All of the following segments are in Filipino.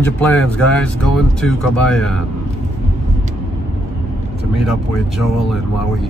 change of plans, guys. Going to Kabayan to meet up with Joel and Wawi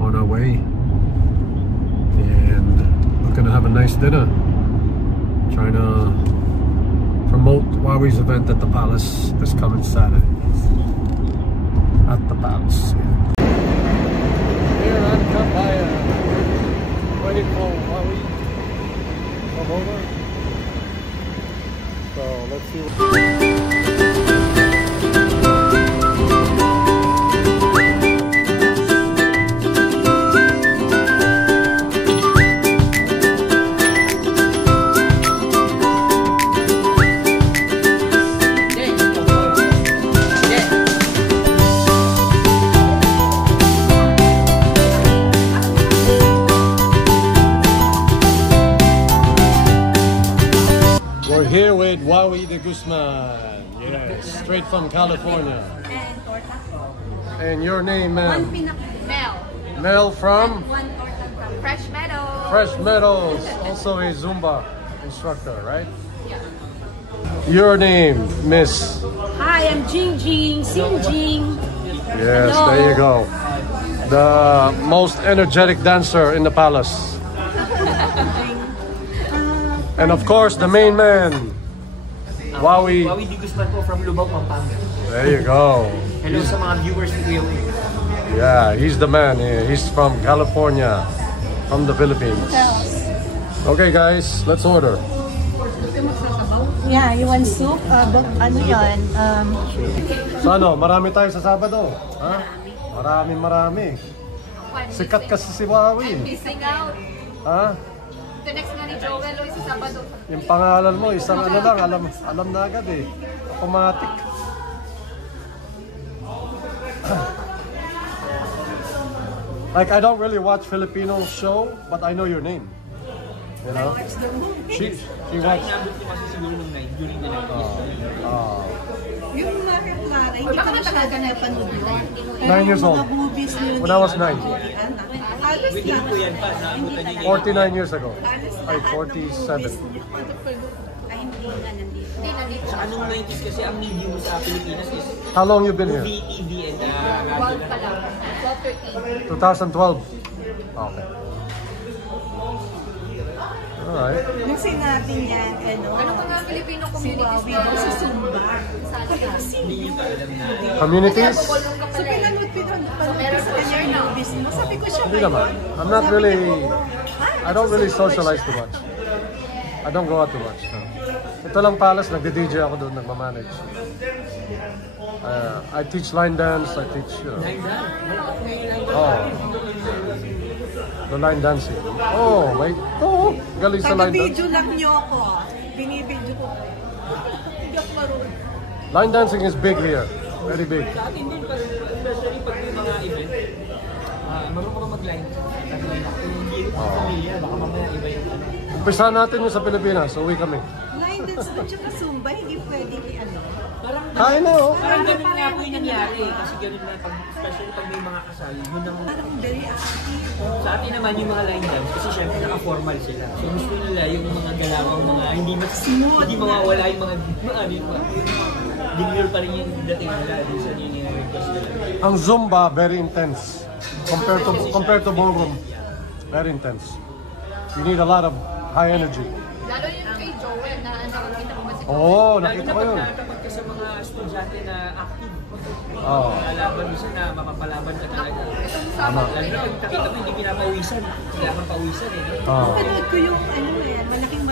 on our way, and we're gonna have a nice dinner. Trying to promote Wawi's event at the Palace this coming Saturday. At the Palace. Here on Kabayan, waiting for Wawi to come over. So let's see here with Wawi de Guzman, yes, straight from California. And your name, ma'am? Mel. Mel from? Fresh Meadows. Fresh Meadows, also a Zumba instructor, right? Yeah. Your name, Miss? Hi, I'm Jing Jing, Sing Jing. Yes, hello. There you go. The most energetic dancer in the Palace. And of course, the main man, Wawi. Wawi de Guzman po from Lubao, Pampanga. There you go. Hello sa mga viewers ni Kuya. Yeah, he's the man. He's from California, from the Philippines. Okay, guys, let's order. Yeah, you want soup? Ano yun? So ano, marami tayo sa Sabado? Ha? Marami. Sikat kasi si Wawi. Missing out. Ha? The next nga ni Joel o sa Sabado. Yung pangalan mo, isang ano lang, alam na agad eh. Automatic. Like, I don't really watch Filipino show, but I know your name. You know? She watched. Inabot ko kasi siguro nung night during the night. Yung Clara, hindi ka matagal ka napanood yun. 9 years old. When I was 9. Within po yan pa, naabutan niya 49 years ago. Ay, 47. Ay, hindi nga nandito. Hindi nandito. Sa anong 90s kasi ang medium sa Pilipinas is How long you been here? TV and 12 pa lang. 12, 13. 2012. Okay. Alright. Kasi natin yan, Ano pa nga Filipino si communities Wawi na doon sa Zumba. hindi niyo pa alam na. Communities? So, pinanood sa kanya yung movies mo. Sabi ko siya Hindi naman. I'm not really, I don't really socialize too much. I don't go out too much. No. Ito lang Palace, nagde-DJ ako doon, nagmamanage. I teach line dance, I teach, the line dancing. Oh, wait. Oh, galing sa line dance. Pag-video lang niyo ako. Binibidyo ko. Hindi ako marunong. Line dancing is big here. Very big. Sa atin din, especially pag may mga event, marunong ka mag-line. Kung hindi rin sa pamilya, baka mamaya iba yung ano. Umpisahan natin yung sa Pilipinas, uwi kami. Line dance at saka Zumba, hindi pwede Parang Kaya na, oh. Parang ganun nga po yung nangyari kasi ganun na, especially pag may mga kasal, yun ang... Parang very active. Sa atin naman yung mga line dance kasi syempre naka-formal sila. So gusto nila yung mga galawang mga hindi mawawala yung mga demure pa rin yung dating nila dun sa request nila. Ang Zumba, very intense. Compared to ballroom, very intense. You need a lot of high energy. Lalo yung kay Joel na nakakita mo ba si Oo, nakita ko yun. Kapag ka sa mga estudyante na active, Oo. makalaban mo na mapapalaban ka talaga. Itong Sabado Lalo na pag nakita mo hindi pinapawisan, kailangan pawisan eh. No? Panood ko yung malaking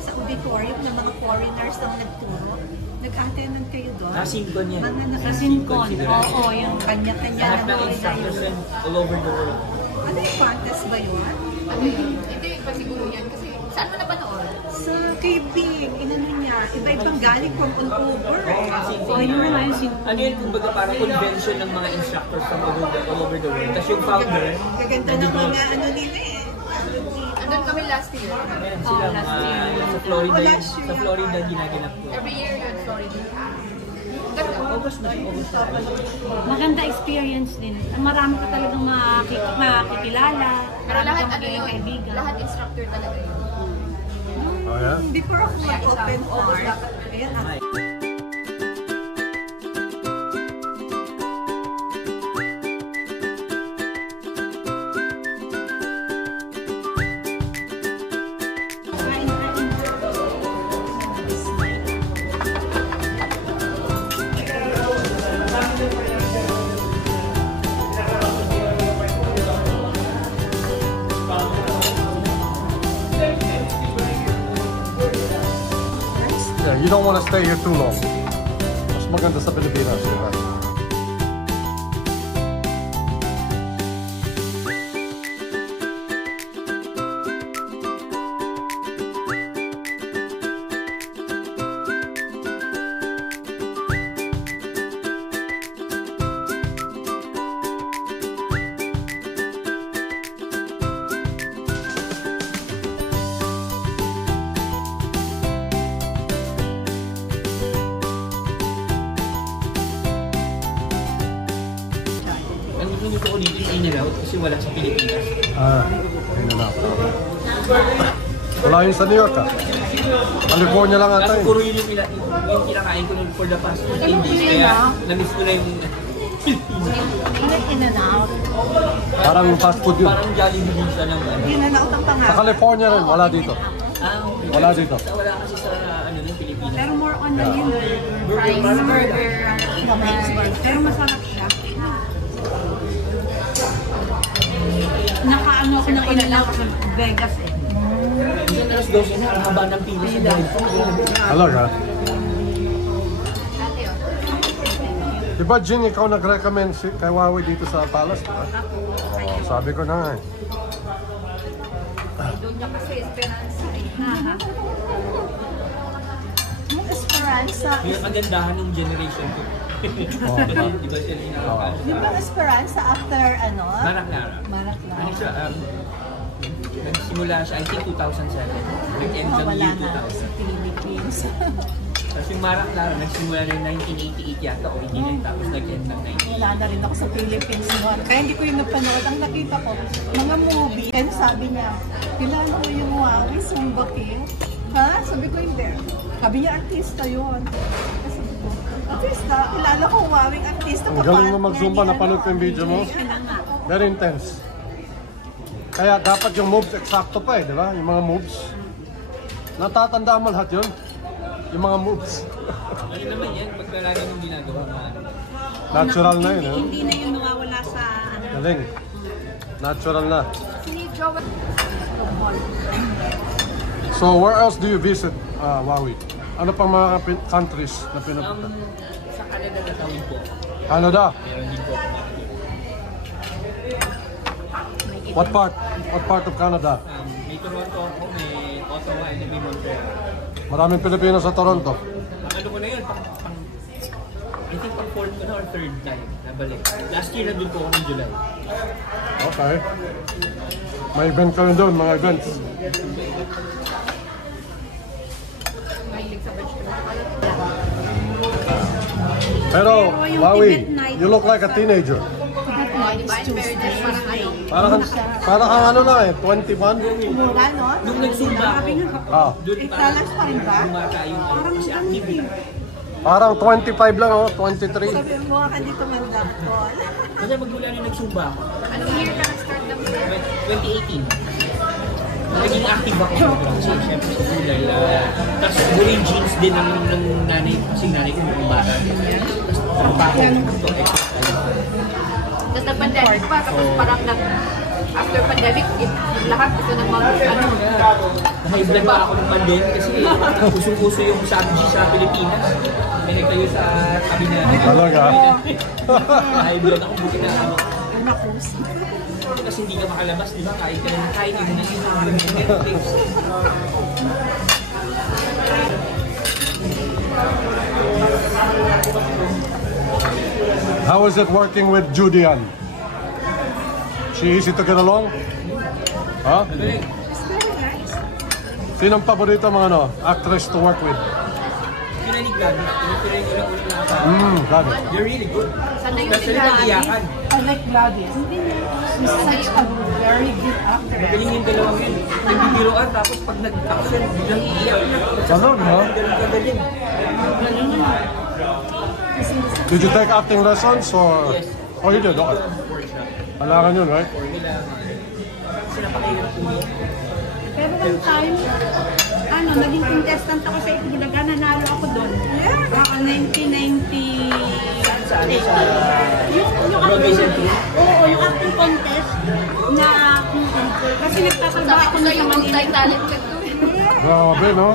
sa auditorium na mga foreigners na nagturo. Nag-attendant kayo doon? Nasinkon yan. Mga naka-sinkon. Oo, yung kanya-kanya Lahat na ng instructors yan all over the world. Ano yung contest ba yun? Hindi pa siguro yan kasi saan mo napanood? Sa Kaibig, inano niya, iba-ibang galing from all over. Oh, yun naman yung ano yun, kumbaga parang convention ng mga instructors from all over the world. Tapos yung founder, gaganda ng mga ano nila eh. Andun kami last year. ayan sila mga sa Florida, sa Florida ginaganap ko. Every year yun, Florida. August na. Maganda experience din. Marami ka talagang makikilala. Pero lahat marami ano kang yun, kaibigan. lahat instructor talaga yun. Oh, yeah? Before ako mag-open heart, ayan, don't want to stay here too long. Mas maganda sa Pilipinas, di ba? Gusto ko dito yung in-and-out kasi wala sa Pilipinas. In-and-out. Wala yun sa New York, ah. California lang ata Kasi yun. puro yun yung kinakain ko for the past 15 days. Kaya na-miss ko na yung In-and-out. Parang fast food yun. parang Jollibee din siya lang. In-and-out ang Sa pangalan. California rin, wala dito. Okay. Wala dito. Wala kasi sa yung Pilipinas. Pero more on the yun. Burger, Burger. Pero masarap siya. Nakaano ako ng in-and-out sa Vegas eh. Minsan alas 12 na, ang haba ng pila sa drive-thru. Talaga? Ate, oh. Diba, Jing, ikaw nag-recommend kay Huawei dito sa Palace? Diba? Oh, sabi ko na nga eh. Doon niya kasi Esperanza eh. Yung Esperanza. Yung kagandahan ng generation ko. Oh, Di ba siya inaakan? Di ba Esperanza after ano? Maraklara. Maraklara. Ano siya, nagsimula siya, I think 2007. Nag-end ng Wala year na 2000. sa Philippines. Tapos yung Maraklara, nagsimula na yung 1988 yata o 89, tapos nag-end ng 1988. Wala na rin ako sa Philippines noon. Kaya hindi ko yung napanood. Ang nakita ko, mga movie. And sabi niya, kilala mo yung Huawei Zumba King? Ha? Sabi ko, hindi. Sabi niya, artista yun. Sabi ko, artista? Kilala ko Huawei artista. Ang galing mo mag-Zumba, napanood ko yung video mo. Very intense. Kaya dapat yung moves eksakto pa eh, di ba? Yung mga moves. Natatandaan mo lahat yun? Yung mga moves. Ano naman yan, paglalagay ng ginagawa mo. Natural na yun, eh. Hindi na yun nawawala sa ano. Galing. Natural na. Si Joel. So, where else do you visit, Huawei? Ano pang mga countries na pinupunta? Sa Canada na tawin po. Canada? Meron din po ako nakikita. What part? What part of Canada? May Toronto ako, may Ottawa, and may Montreal. Maraming Pilipino sa Toronto. Ang ano ko na yun, I think pang fourth ko na or third time nabalik. Last year nandun po ako ng July. Okay. May event kami doon, mga events. Mahilig sa vegetable. Pero, Huawei, you look like a teenager. Diba? In fairness, parang ano. Parang kang ano na eh, 21? Mura, no? Nung nagsumba ako, Ah, doon $8 pa rin ba? bumata yung kasi active. parang 25 lang oh, 23. Sabi mo, ka dito mandakol. Kasi magmula nung nagsumba ako, Anong year ka nag-start na mo? 2018. Naging active ako kasi syempre sa kulay. Tapos siguro yung jeans din ng nanay, kasi nanay ko mukhang bata. Tapos trabaho ko ito, Tapos nag-pandemic pa, tapos parang after pandemic, lahat gusto ng mga ano. high blood pa ako ng pandemic kasi usong-uso yung sabji sa Pilipinas. May nagtayo sa tabi na. Talaga? High blood ako buti na ako. Kasi hindi ka makalabas, di ba? Kahit ka yung Netflix. How is it working with Judian? She easy to get along? Huh? Magaling. Sinong paborito mga ano, actress to work with? Sila ni Gabi. Sila yung unang-unang nakasama. Got it. They're really good. Sana yung Especially nag-iyakan. I like Gladys. She's such a very good actress. Magaling yung dalawang yun. Nagbibiroan tapos pag nag-action, biglang iiyak na. Ganun, ha? Ganun kagaling. Did you take acting lessons or? Yes. Oh, you did? Okay. Workshop. Kailangan yun, right? Or nila. Kasi napakahirap po yun. Pero one time, ano, naging contestant ako sa Itbulaga, nanalo ako doon. Baka 1990... Saan? Sa Yung Broadway Century? Oo, yung acting contest na... kasi nagtasalba ako Sabi ko na sa sa'yo, Manila. multi-talent ka to. Grabe, no?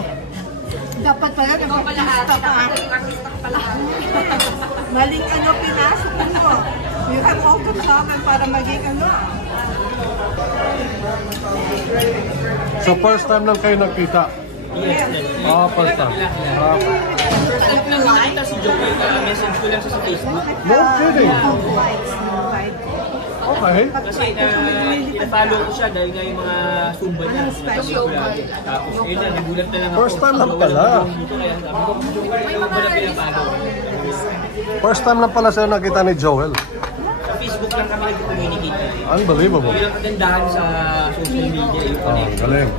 Dapat pala nag-artista ka. Maling ano pinasok mo. You have all to travel para maging ano. So first time lang kayo nagkita? Yes. First time. First time lang nakita si Joey, message ko lang siya sa Facebook. No kidding. Okay. Kasi ina-follow ko siya dahil nga yung mga Zumba niya. Tapos ayun na, nagulat na lang ako. First time lang pala. Kaya sabi ko, Joey, ba na pinapollow? First time lang pala siya nakita ni Joel. Sa Facebook lang kami nag-communicate. Unbelievable. Yun ang kagandahan sa social media, yung connection. Galing.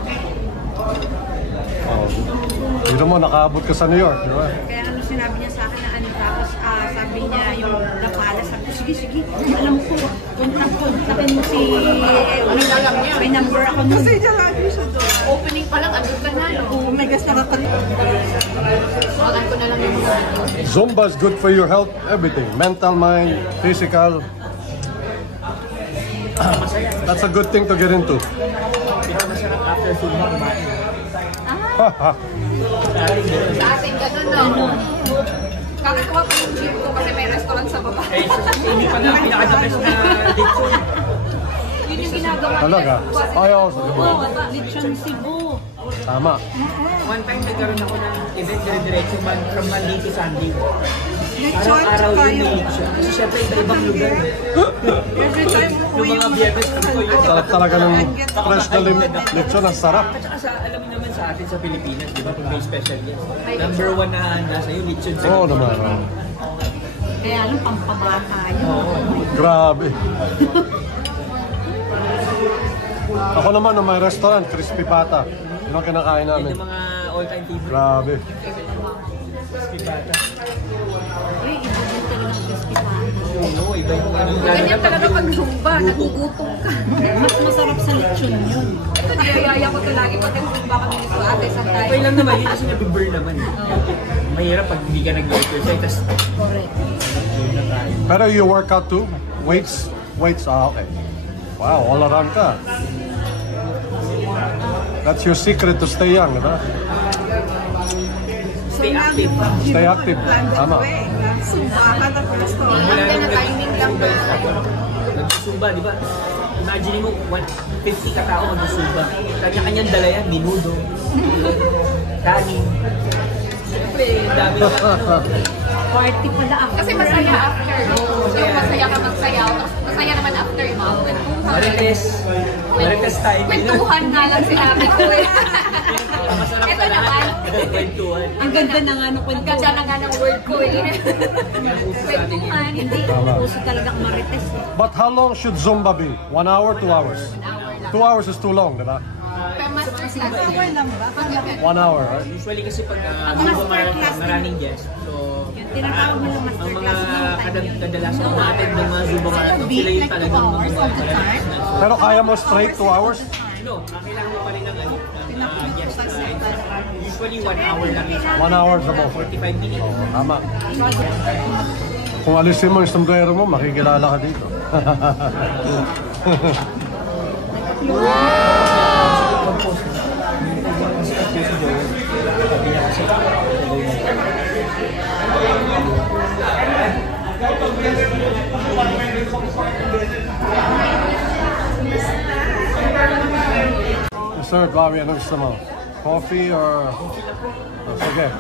Dito mo, nakaabot ka sa New York, di ba? Kaya ano sinabi niya sa akin na ano, tapos sabi niya yung napala, sabi ko, sige, alam ko, kontakin mo si, may number ako nun. Kasi dyan lagi siya doon. Opening pa lang, andun ka na, no? Oh my gosh, nakakalimutan. Magan ko na lang yung mga video. Zumba is good for your health, everything. Mental, mind, physical. That's a good thing to get into. Masarap after Zumba, kumain. Sa atin ganun, no? Kakakuha ko yung gym ko kasi may restaurant sa baba. Eh, hindi pa nga pinaka-the best na dito. Yun yung ginagawa nila. Talaga? Ayaw. Lechon Cebu. Tama. One time nagkaroon ako ng event dire-diretso from Monday to Sunday. Lechon, Araw-araw tsaka yung yung... lechon. Kasi syempre iba-ibang lugar. Every time mo Yung mga biyernes ko yung Sarap talaga ng fresh na lechon. Ang sarap. At saka alam mo naman sa atin sa Pilipinas, di ba, kung may special guest. Number one na nasa yung lechon sa Oo naman. Kaya alam, pampabata yun. Grabe. Ako naman, na may restaurant, Crispy Pata. Yun ang kinakain Yan namin. yung mga all-time favorite. Grabe. Crispy Pata. Uy, iba din talaga ang crispy pata. Oo, iba yung ano. Ganyan talaga pag Zumba, nagugutom ka. Mas masarap sa lechon yun. Ito, niyayaya ko ito lagi pag Zumba kami nito ate sa tayo. Okay lang naman yun kasi nabiburn naman. Mahirap pag hindi ka nag-exercise. Tapos, Correct. Pero you work out too? Weights? Okay. Wow, all around ka. That's your secret to stay young, diba? stay active. Stay active. Tama. Sumbahan ng restaurant. Wala na timing lang na. Nag-Zumba, di ba? Imagine mo, 50 katao mag-Zumba. Kanya-kanyang dala yan, minudo, kanin. Siyempre, dami na Party pala ako. Kasi masaya after. Yung masaya ka magsayaw. Tapos masaya naman after yung mga kwentuhan. Marites tayo. Kwentuhan nga lang sinabi ko eh. Masarap Ito na lahat. naman. Kwentuhan. Ang ganda na nga ng Ang kwento. ganda na nga ng word ko eh. Kwentuhan. Hindi, uso talaga ang marites eh. But how long should Zumba be? 1 hour, 2 hours? 2 hours is too long, diba? Per master class. Okay lang ba? 1 hour, right? Usually kasi pag Zumba marathon, maraming guests. So, Yung tinatawag nila ang masterclass mga nung time yun. kadalasan umattend ng mga Zumba marathon, sila yung talagang mga Pero kaya mo straight 2 hours? No, kailangan mo pa rin ng guest time. Usually 1 hour lang. 1 hour sa most. 45 minutes. Tama. Kung alisin mo yung sombrero mo, makikilala ka dito. Sir, Bobby, ano gusto mo? Coffee or... Oh, sige.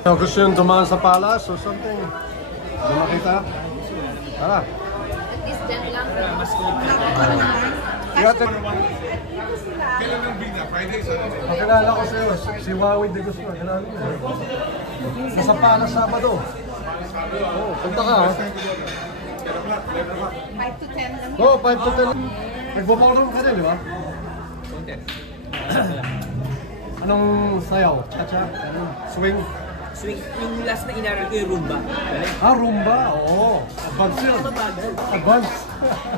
So, gusto yung dumaan sa palace or something? Hindi makita? Tara. At least dyan lang. Iyate. Pakilala ko sa'yo, si Wawi de Gusto. Kilala mo yun. Nasa palace Sabado. Oo, punta ka ha. 5 to 10 lang. Oo, 5 to 10. Nagbabalong ka din, di ba? Anong sayaw? Cha-cha? Swing? Swing, yung last na inaral ko yung Rumba. Ah, Rumba? Oo. Advance yun. Advance.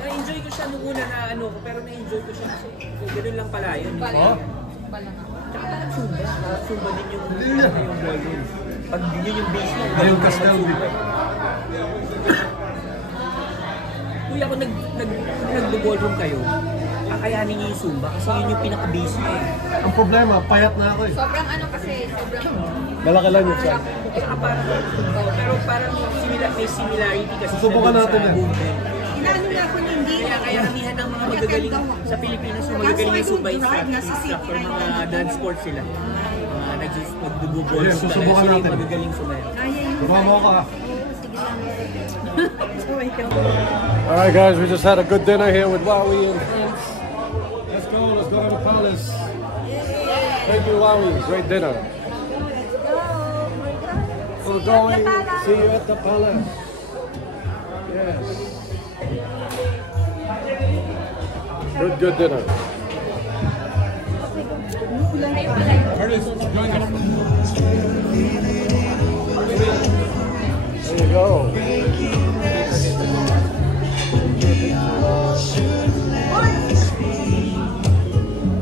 Na-enjoy ko siya nung una na ano ko, pero na-enjoy ko siya kasi ganoon lang pala yun. Oo. Tsaka parang Zumba. Zumba din yung ballroom. Pag yun yung base mo. Ngayon Castelvi. Kuya, kung nag-ballroom kayo, kakayanin niya yung Zumba kasi yun yung pinaka-base niya eh. Ang problema, payat na ako eh. Sobrang ano kasi, sobrang... Malaki lang yung siya. Pero parang may similarity kasi Subukan natin sa yan. boom band. Inaano niya ako hindi. Kaya karamihan ng mga magagaling sa Pilipinas yung magagaling yung Zumba instructor, mga dance sports sila. Nagdudubo-balls Yes, susubukan natin. Magagaling sumayaw. Subukan mo ako ha. Alright guys, we just had a good dinner here with Wowie and friends. Let's go to the palace. Thank you Wowie, great dinner. We're going, see you at the palace. Yes. Good dinner. There you go.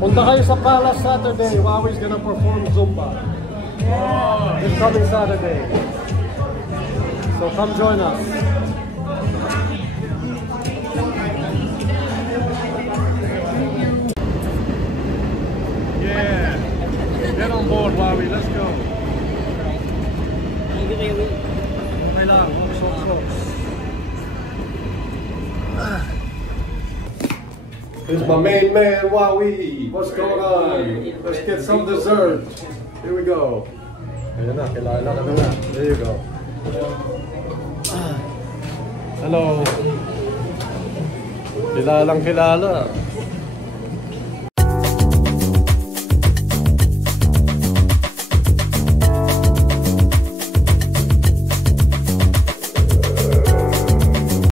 Punta kayo sa Palace Saturday. Wowie's gonna perform Zumba. This coming Saturday. So come join us. Yeah. Get on board, Wowie. Let's go. Okay lang. So. Here's my main man, Wowie. What's going on? Let's get some dessert. Here we go. Ayan na, kilala ka na. There you go. Hello. Kilalang kilala.